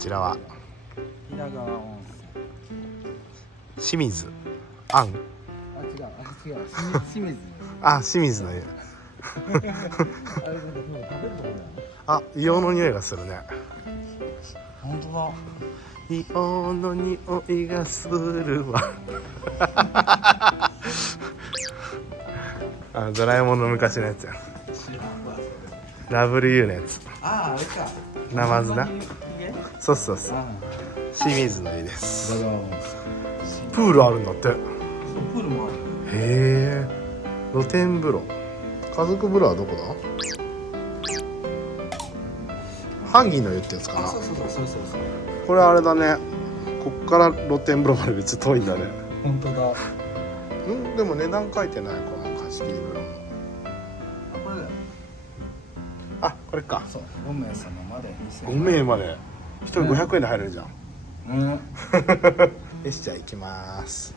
ちらは平川温清水あん泉。違う清水。あ、清水の湯あれなんかもう食べるところだ。あ、硫黄の匂いがするね。本当だ。硫黄の匂いがするわあ、ドラえもんの昔のやつや。WU のやつ。あれか。ナマズな。そうそうそう。あ清水の湯です。平川温プールあるんだって。へ泉。プールもある。え。露天風呂。家族風呂はどこだ？ハギの湯ってやつかな。そう。これあれだね。こっから露天風呂までめっちゃ遠いんだね。本当だ。でも値段書いてない、この貸し切り風呂の。これだよ。あ、これか。そう。5名様まで2000 5名まで1人500円で入れるじゃん。うん。よし、じゃあ行きます。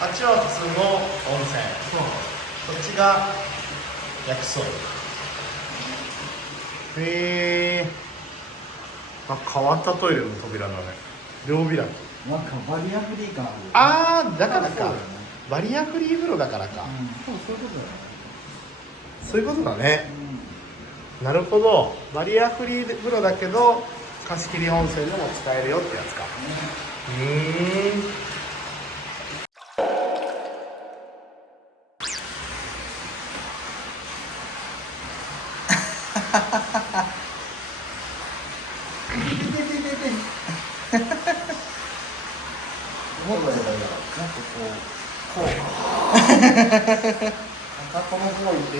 あっちは普通の温泉。そう。こっちが薬草。へえ。なんか変わったトイレの扉だね。両開き。なんかバリアフリー感あるよね。だからか。そうだよね。バリアフリー風呂だからか。そういうことだよね。そういうことだね。なるほど。バリアフリー風呂だけど貸し切り温泉でも使えるよってやつか。もっとなんかこう赤子の方いて、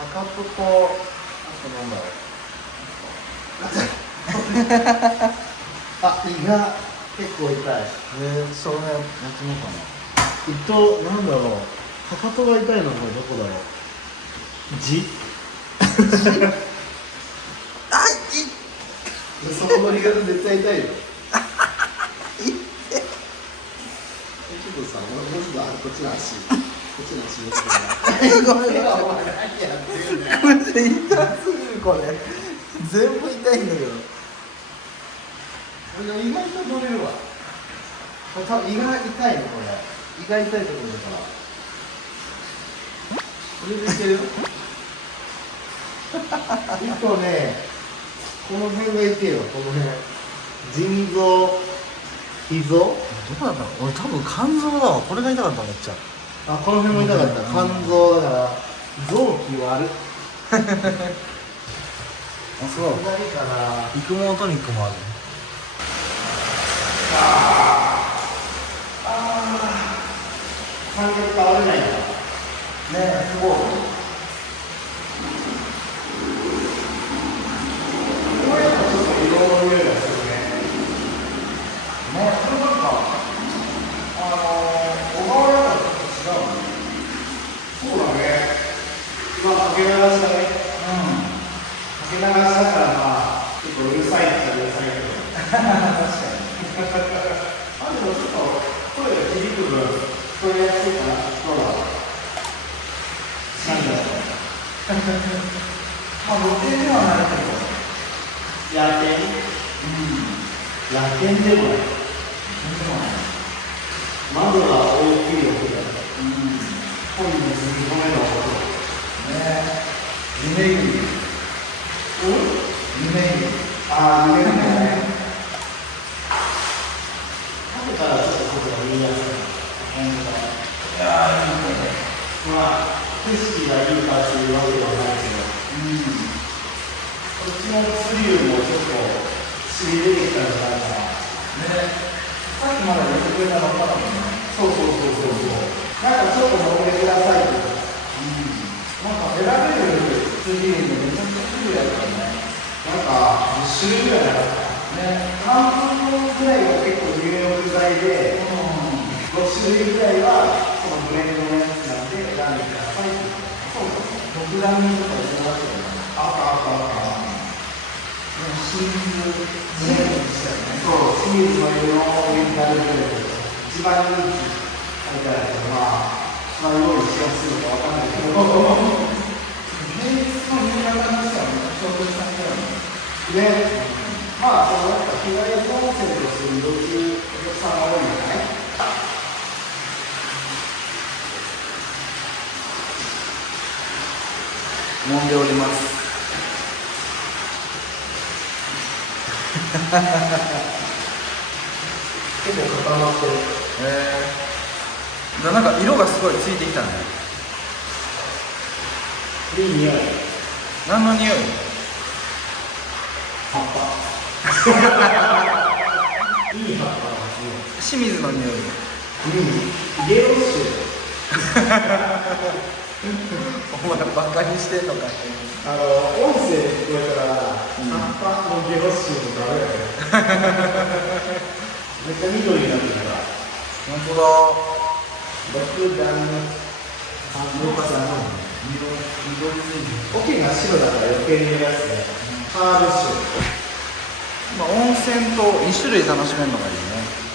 赤とこ、あとなんだろう。あ、胃が結構痛い。それやってみようかな。胃と、なんだろう。かかとが痛いのはどこだろう。痔あ、そこの胃が絶対痛いよ。ちょっとさ、もうちょっとこっちの足。こっちの足持ってごめんお前何やってんだよ。痛すぎるこれ。全部痛いんだけど。意外と取れるわ。多分胃が痛いのこれ。胃が痛いところだから。これでいける？一個ね、この辺が痛いよ、この辺。腎臓、脾臓？どこだったの？俺多分肝臓だわ。これが痛かっためっちゃ。あ、この辺も痛かった。肝臓だから、臓器悪。あ、そう。左かな。育毛トニックもある。感覚変われないんだ。ね、すごい。これやっぱちょっと色の匂いがするね。ね、これなんか、小川だからちょっと違うね。そうだね。今かけ流しだね。かけ流しだからまあ、結構うるさいってうるさいけど。確かに。でもちょっと声が響く分、聞こえやすいかな。そうだ。なんだろう。まあ、露天ではないけど。野犬？野犬でもない。窓が大きいよ、これ。本に水止めの音。夢入り。夢入り。ああ、夢だね。食べたらちょっと外が見えやすい。いやー、いいね。まあ、景色がいいかっていうわけではないけど、まあ、こっちのスリューもちょっとしびれてきたんじゃないかな。ね、さっきまで言ってくれたばっかだもんね。そうそうそうそうそう。なんかちょっと飲んでくださいって。なんか選べるスリーもめちゃくちゃ種類あるからね。なんか10種類ぐらいなかった。ね、半分ぐらいが結構入浴剤で、6種類ぐらいはそのブレンドのやつなんで選んでくださいって。そうそう。独断とか言ってましたよね。あったあったあった。シーズンそう、清水の湯のオリエンタルブレンド。一番人気書いてあるけど、まあ用意しやすいのかわかんないけど。平日の夕方にしてはめちゃくちゃお客さんいたよね。ね、まあ、そのなんか日帰り温泉として移動するお客さんが多いんじゃない？揉んでおります。結構固まってる。なんか色がすごいついてきたね。いい匂い。何の匂い？葉っぱ。いい葉っぱですね。清水の匂い。イエロー臭。お前バカにしてんのか。音声聞こえたら、葉っぱのゲロ臭のダメだよね。めっちゃ緑になってるから。本当だ。僕が農家さんの桶が白だから余計にやつね。ハーブ酒。温泉と2種類楽しめるのがいいね。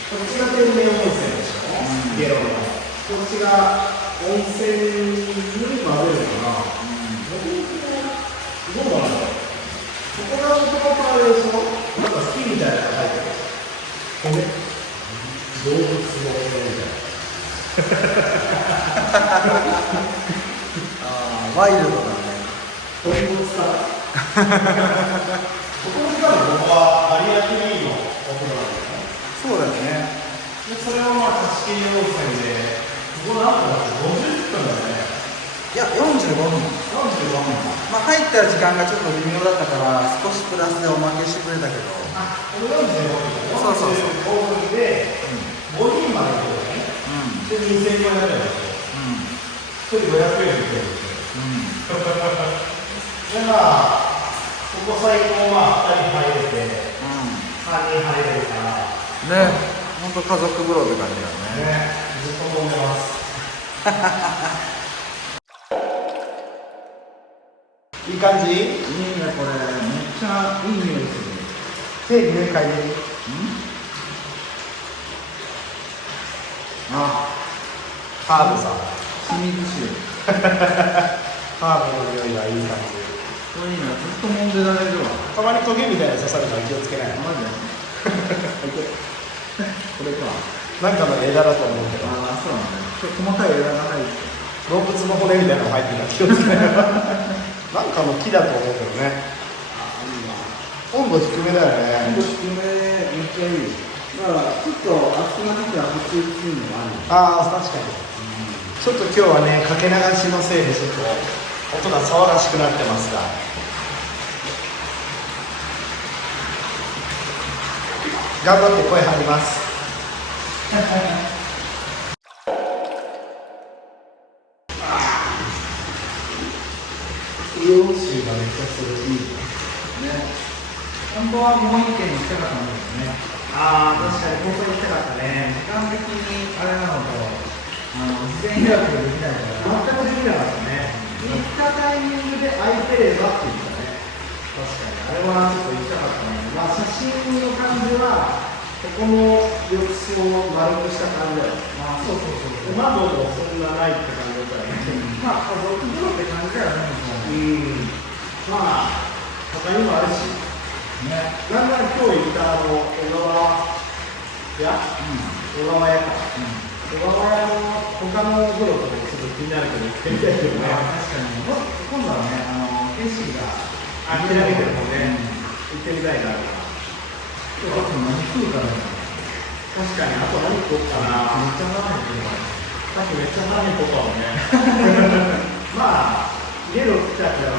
こっちが天然温泉でしょ、ゲロの。こっちが温泉に混ぜるのかな、どうなんだろう。ここがもともとあれでしょ、なんか好きみたいなのが入ってる。骨動物の骨みたいな。ワイルドだね。鳥も使う。ここに多分僕は有明のいいのお風呂なんですね。そうだよね。でそれを貸し切り温泉で、ここ何分だって50分だね。いや、45分。45分。入った時間がちょっと微妙だったから少しプラスでおまけしてくれたけど。これ45分。そうそうそう。45分で5人まで行くね。で2500円だよ。1人500円で行く。でここ最高2人入れて、3人入れるからね、ほんと家族風呂って感じだよね。ね、ずっと飲んでます。いい感じ？いいね、これめっちゃいい匂いする。手入れ替えてる？ハーブさ。清水臭。ハーブの匂いがいい感じ。これいいな、ずっと飲んでられるわ。たまにトゲみたいな刺さるから気をつけない。マジでこれか。なんかの枝だと思うけど。そうなんだね。ちょっと細かい枝が入って。動物の骨みたいなの入ってるから気をつけない。なんかの木だと思うけどね。温度低めだよね。温度低めめっちゃいい。だからちょっと熱くなってきたら普通にするのもある。確かに。ちょっと今日はね、かけ流しのせいでちょっと音が騒がしくなってますが。頑張って声張ります。硫黄臭がめっちゃする。いいね。本当はもう一軒に行きたかったんですね。確かに本当に行きたかったね。時間的にあれなのと、事前予約ができないから。全くできなかったね。行ったタイミングで空いてればって言ったね。確かに。あれはちょっと行きたかったね。写真の感じは、ここの浴室を丸くした感じだよ。そうそうそう。窓もそんなないって感じだったよね。家族風呂って感じだよね。他にもあるし。ね。なんなら今日行った小川屋、小川屋か。小川屋の他のお風呂とかちょっと気になるけど行ってみたいけどね。確かに。今度はね、景色が開けられてるもんね。行ってみたいな。あと何食うかね。確かに、あと何食おうかな。めっちゃラーメン食うわ。さっきめっちゃラーメン食ったもんね。家ロ来たけど、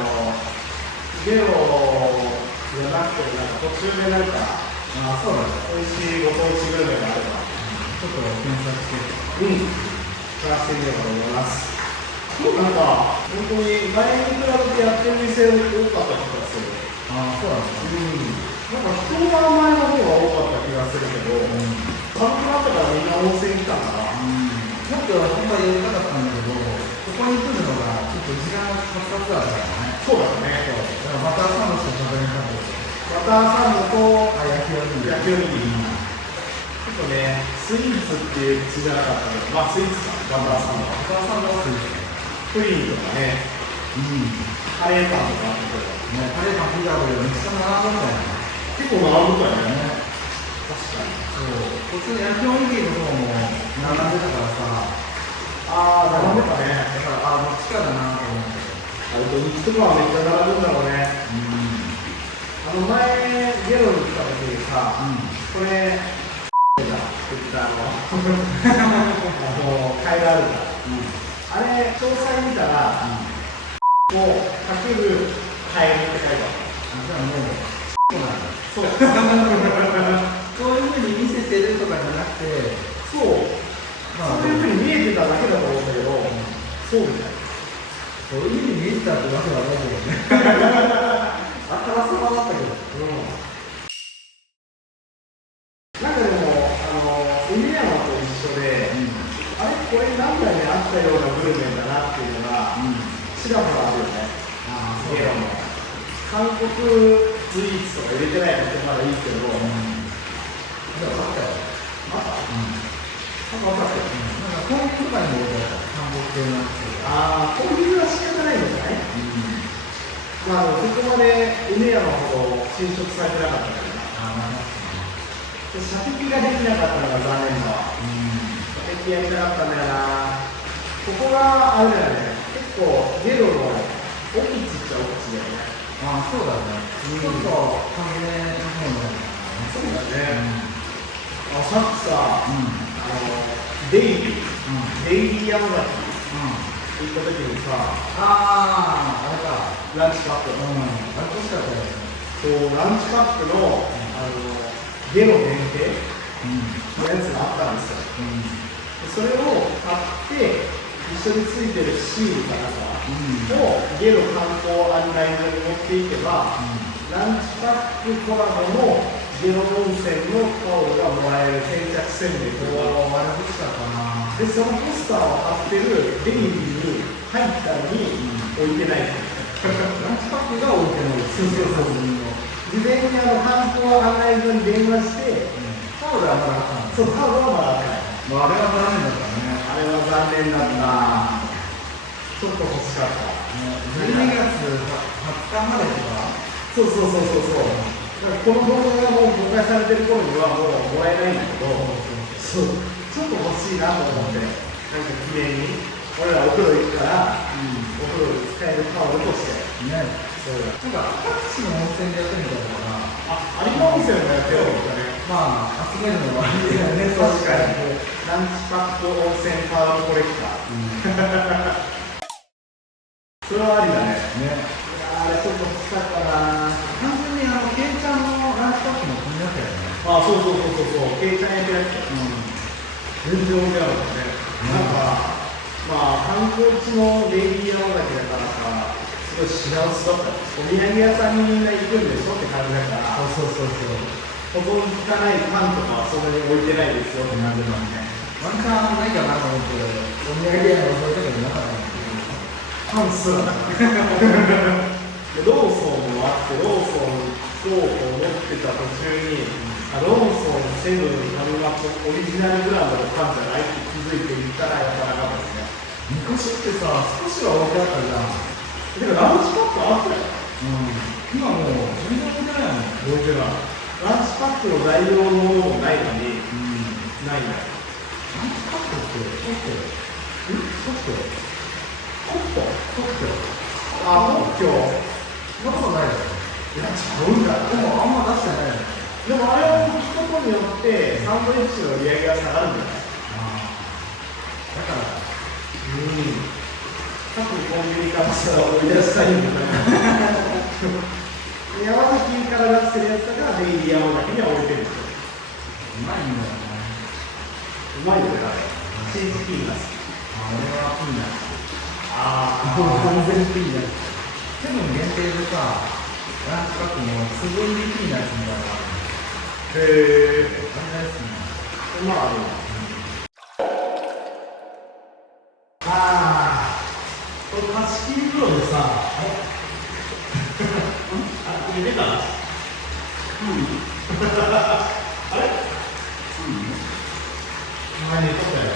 ゲロじゃなくて、なんか途中でなんか、あ、そうだね。美味しいご当地グルメがあれば、ちょっと検索して。探してみようと思います。なんか、本当に前に比べてやってる店多かった気がする。あ、そうだね。なんか人が前の方が多かった気がするけど、寒くなったからみんな温泉来たんだな。もっと本当はやりたかったんだけど、ここに来るのがちょっと時間がかかったからね。そうだね。だからバターサンドしか食べれなかった。バターサンドと焼きおにぎり。焼きおにぎり。ちょっとね、スイーツっていう口じゃなかったけど、まあスイーツか、バターサンド。バターサンドはスイーツ。プリンとかね、カレーパンとかあったけど、ね、カレーパンピザでめっちゃ並んだんだよね。結構並ぶからね。ね、確かに。そう。普通に焼きおにぎりの方も並んでたからさ。ああ、並んでたね。だから、どっちかだなと思って。土日とかはめっちゃ並ぶんだろうね。前、ゲロに来た時にさ、これ、って言ったカエルあるから。あれ、詳細見たら、をかけるカエルって書いてある。じゃあもう、そう。そういうふうに見せてるとかじゃなくて、そう。そういうふうに見えてただけだと思うんだけど、そうみたいな。そういうふうに見えてたってわけはないけどね。あからさまだったけど。なんかでも、海山と一緒で、あれ、これ何回にあったようなグルメだなっていうのが、ちらほらあるよね。ゲロの。韓国スイーツとか入れてないのってまだいいけど、じゃあ、あったよ。またなんか分かってる。なんか、コンビニとかにも置いてあった。韓国系なんですけど。コンビニは仕方ないのじゃない？まあ、そこまで海山ほど侵食されてなかったからな。射的ができなかったのが残念だわ。射的やりたかったんだよな。ここがあれだよね。結構ゲロの奥地っちゃ奥地だよね。そうだね。ちょっと関連の方になるそうだね。さっきさ、デイリー山崎行った時にさ、あれか。ランチカップ。あれ欲しかったよね。そう、ランチカップの、ゲロ限定のやつがあったんですよ。それを買って、一緒についてるシールかなんかをゲロ観光案内所に持っていけば、ランチパックコラボのゲロ温泉のタオルがもらえる先着宣言とか、あれ欲しかったな。で、そのポスターを貼ってるデイリーに入ったのに置いてない。ランチパックが置いてない。事前に観光案内所に電話して、タオルはまだあったんです。そう、タオルはまだあってない。あれは残念だったね。あれは残念だった。ちょっと欲しかった。12月20日までとか。そう。だからこの動画がもう公開されてる頃にはもうもらえないんだけど、そう、ちょっと欲しいなと思って、なんか記念に、俺らお風呂行くから、お風呂で使えるタオルとして。ね。そうだ。なんか各地の温泉でやってみたいな。有馬温泉もやってるんだね。まあ、集めるのもありだよね、確かに。ランチパック温泉タオルコレクター。それはありだね。あれちょっと欲しかったな。単純にケイちゃんのランチパックも気になったよね。そう。ケイちゃんやってるやつ。全然面白かったね。なんか、まあ、観光地のデイリー山崎だからさ、すごい品薄だった。お土産屋さんにみんな行くんでしょって感じだから、そう。保存効かないパンとかはそんなに置いてないですよって感じなんで。ワンチャンないかなと思って、お土産屋のそういうとこになかったんですけど。パンすらなでローソンもあって、ローソンと思ってた途中に、ローソン、セブン、ファミマとオリジナルブランドのパンじゃないって気づいていったらやっぱなかったですね。昔ってさ、少しは置いてあったじゃん。でもランチパックあったよ。今もう全然置いてないもん。置いてない。ランチパックの材料のものもないのに、ないんだよ。ランチパックって特許そんなことないよ。いや、違うんだ。でもあんま出してないよ。でもあれを置くことによってサンドイッチの売り上げが下がるんじゃない？だからさっきコンビニからしたら追い出したいんだから山崎から出してるやつがメインで山崎には置いてるんですよ。うまいんだよな。うまいよね、あれ。新ピーナッツ。俺はピーナッツ。完全ピーナッツ。セブン限定でさ、ランチパックもつぶりピーナッツみたいなのがある。へぇー。あれ大好きなの。まあ、あるわ。これ貸し切り風呂でさ、入れたあれ前に言っとったよ。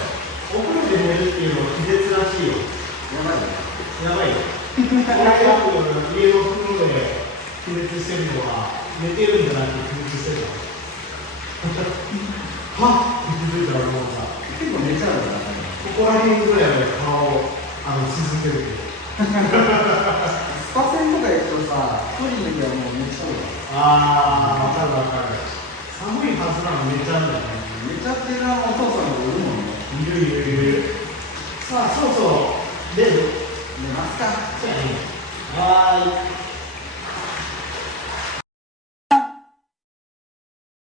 お風呂で寝るっていうのは気絶らしいよ。やばいよ。俺よく家の風呂で気絶してるのは寝てるんじゃなくて気絶してるの。はっって気づいたらもうさ、結構寝ちゃうんだね。ここら辺ぐらいまで顔を沈んでるけど。スパ船とか行くとさ、一人の時はもう寝ちゃうわ。わかるわかる。寒いはずなの寝ちゃうんだよね。寝ちゃってるお父さんもいるもんね。いるいるいる。さあ、そろそろ出る。寝ますか。じゃあいい。は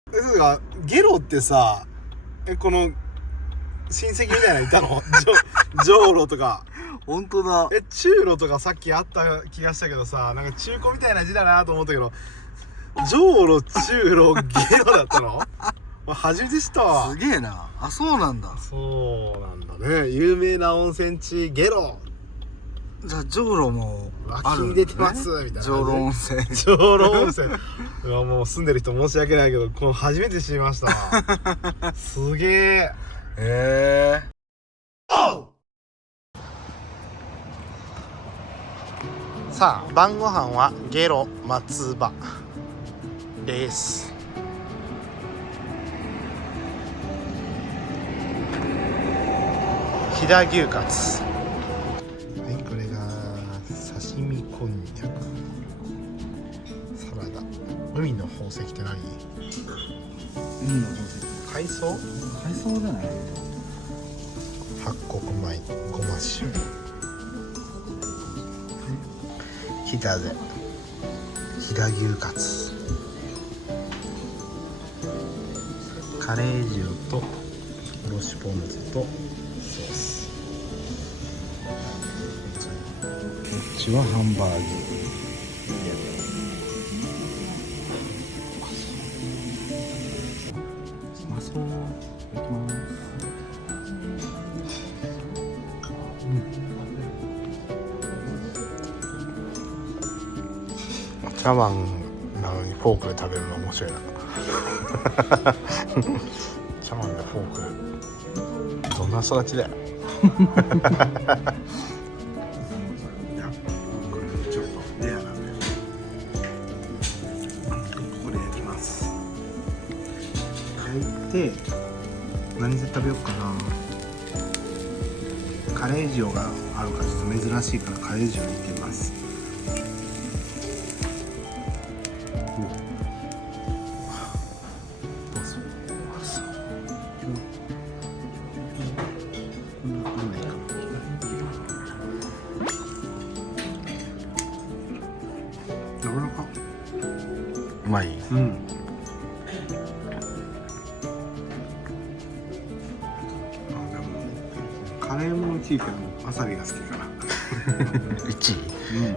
ーい。ですが、ゲロってさ、この親戚みたいなのいたの？ジョーロとか。本当だ。中ロとかさっきあった気がしたけどさ、なんか中古みたいな字だなと思ったけど、ジョーロ、中ロ、ゲロだったの？初めて知ったわ。すげえな。あ、そうなんだ。そうなんだね。有名な温泉地ゲロ。じゃあジョーロも湧き出てますみたいな。ジョーロ温泉。ジョーロ温泉。いやもう住んでる人申し訳ないけど、この初めて知りました。すげえ。へえ。さあ晩ご飯はゲロ松葉です。飛騨牛カツ。はい、これが刺身こんにゃく、サラダ。海の宝石って何？海の宝石。海藻？海藻じゃない？八穀米、ごま塩。飛騨で飛騨牛カツ、カレー塩とおろしポン酢とソース。こっちはハンバーグ。うまそう。いただきます。茶碗なのにフォークで食べるの面白いな。茶碗でフォーク、どんな育ちだよ。いや、これちょっとレアなんで、ここで焼きます。焼いて何で食べようかな。カレー塩があるからちょっと珍しいからカレー塩に入れます。うまい。うん。でもカレーも1位けどわさびが好きかな。1位。うん。